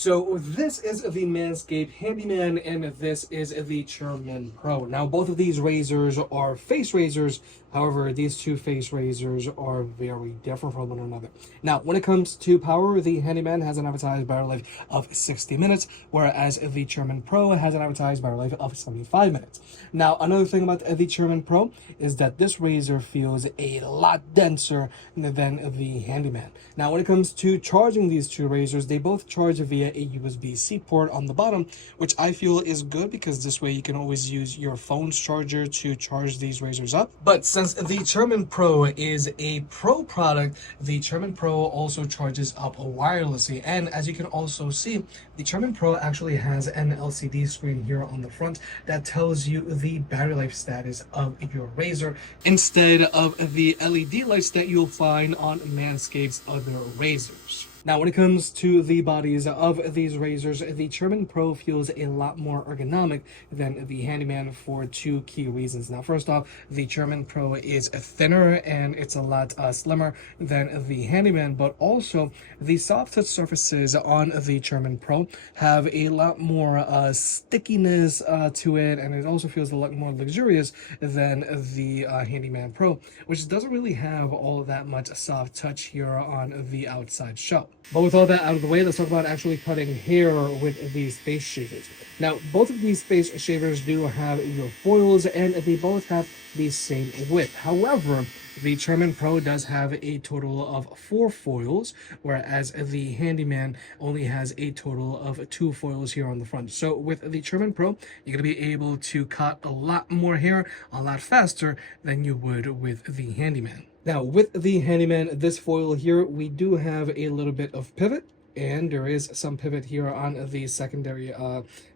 So this is the Manscaped Handyman and this is the Chairman Pro. Now both of these razors are face razors. However, these two face razors are very different from one another. Now, when it comes to power, the Handyman has an advertised battery life of 60 minutes, whereas the Chairman Pro has an advertised battery life of 75 minutes. Now, another thing about the Chairman Pro is that this razor feels a lot denser than the Handyman. Now, when it comes to charging these two razors, they both charge via a USB-C port on the bottom, which I feel is good because this way you can always use your phone's charger to charge these razors up. But since the Chairman Pro is a Pro product, the Chairman Pro also charges up wirelessly. And as you can also see, the Chairman Pro actually has an LCD screen here on the front that tells you the battery life status of your razor instead of the LED lights that you'll find on Manscaped's other razors. Now, when it comes to the bodies of these razors, the Chairman Pro feels a lot more ergonomic than the Handyman for two key reasons. Now, first off, the Chairman Pro is thinner and it's a lot slimmer than the Handyman, but also the soft touch surfaces on the Chairman Pro have a lot more stickiness to it, and it also feels a lot more luxurious than the Handyman Pro, which doesn't really have all that much soft touch here on the outside shell. But with all that out of the way, let's talk about actually cutting hair with these face shavers. Now, both of these face shavers do have your foils, and they both have the same width. However, the Chairman Pro does have a total of 4 foils, whereas the Handyman only has a total of 2 foils here on the front. So with the Chairman Pro, you're going to be able to cut a lot more hair a lot faster than you would with the Handyman. Now, with the Handyman, this foil here, we do have a little bit of pivot, and there is some pivot here on the secondary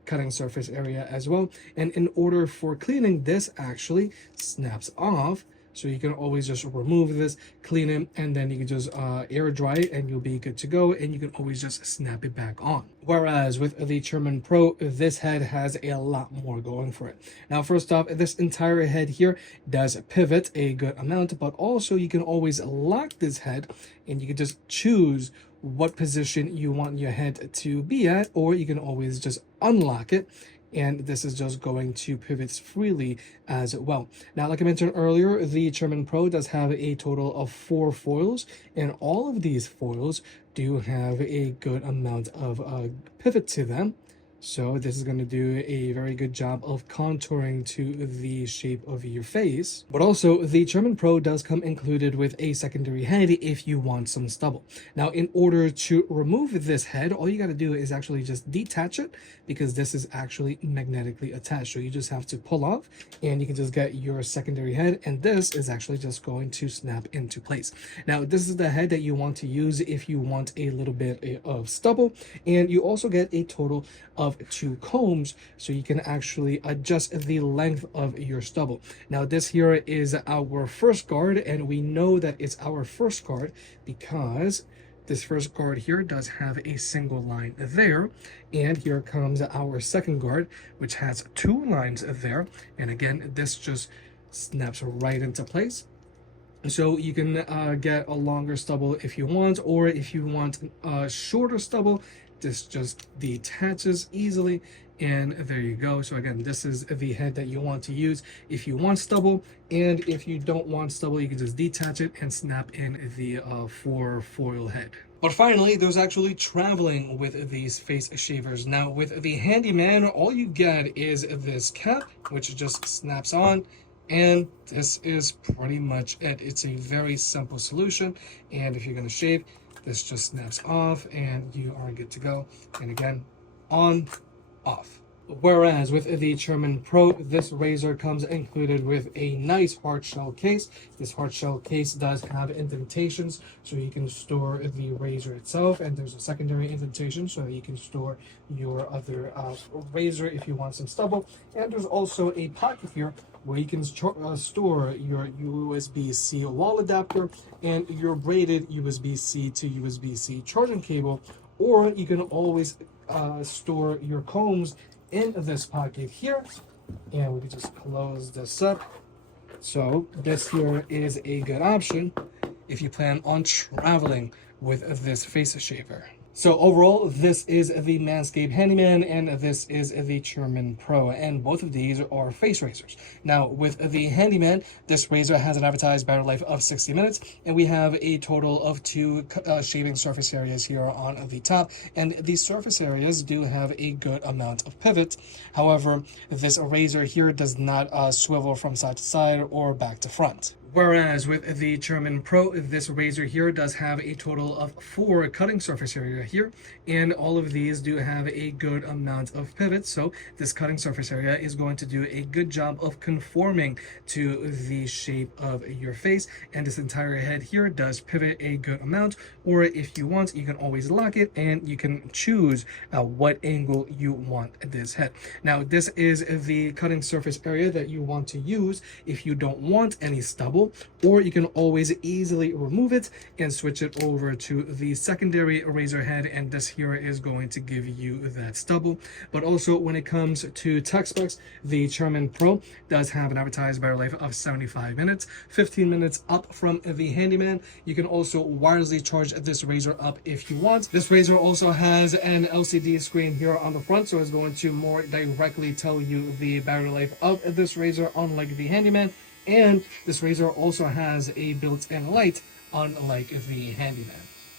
cutting surface area as well. And in order for cleaning, this actually snaps off. So you can always just remove this, clean it, and then you can just air dry it and you'll be good to go. And you can always just snap it back on. Whereas with the Chairman Pro, this head has a lot more going for it. Now, first off, this entire head here does pivot a good amount, but also you can always lock this head and you can just choose what position you want your head to be at, or you can always just unlock it. And this is just going to pivot freely as well. Now, like I mentioned earlier, the Chairman Pro does have a total of 4 foils, and all of these foils do have a good amount of pivot to them. So this is going to do a very good job of contouring to the shape of your face. But also, the Chairman Pro does come included with a secondary head if you want some stubble. Now, in order to remove this head, all you got to do is actually just detach it, because this is actually magnetically attached. So you just have to pull off and you can just get your secondary head, and this is actually just going to snap into place. Now, this is the head that you want to use if you want a little bit of stubble, and you also get a total of 2 combs, so you can actually adjust the length of your stubble. Now, this here is our first guard, and we know that it's our first guard because this first guard here does have a single line there, and here comes our second guard, which has 2 lines there, and again, this just snaps right into place. So you can get a longer stubble if you want, or if you want a shorter stubble, this just detaches easily, and there you go. So again, this is the head that you want to use if you want stubble, and if you don't want stubble, you can just detach it and snap in the 4 foil head. But finally, there's actually traveling with these face shavers. Now, with the Handyman, all you get is this cap, which just snaps on, and this is pretty much it. It's a very simple solution, and if you're going to shave, this just snaps off and you are good to go. And again, on, off. Whereas with the Chairman Pro, this razor comes included with a nice hard shell case. This hard shell case does have indentations, so you can store the razor itself, and there's a secondary indentation so that you can store your other razor if you want some stubble. And there's also a pocket here where you can store your USB-C wall adapter and your braided USB-C to USB-C charging cable, or you can always store your combs in this pocket here, and we can just close this up. So this here is a good option if you plan on traveling with this face shaver. So overall, this is the Manscaped Handyman and this is the Chairman Pro, and both of these are face razors. Now with the Handyman, this razor has an advertised battery life of 60 minutes, and we have a total of two shaving surface areas here on the top, and these surface areas do have a good amount of pivot. However, this razor here does not swivel from side to side or back to front. Whereas with the Chairman Pro, this razor here does have a total of 4 cutting surface area here, and all of these do have a good amount of pivot, so this cutting surface area is going to do a good job of conforming to the shape of your face, and this entire head here does pivot a good amount, or if you want, you can always lock it and you can choose what angle you want this head. Now this is the cutting surface area that you want to use if you don't want any stubble, or you can always easily remove it and switch it over to the secondary razor head, and this here is going to give you that stubble. But also when it comes to tech specs, the Chairman Pro does have an advertised battery life of 75 minutes, 15 minutes up from the Handyman. You can also wirelessly charge this razor up if you want. This razor also has an LCD screen here on the front, so it's going to more directly tell you the battery life of this razor, unlike the Handyman. And this razor also has a built-in light, unlike the Handyman.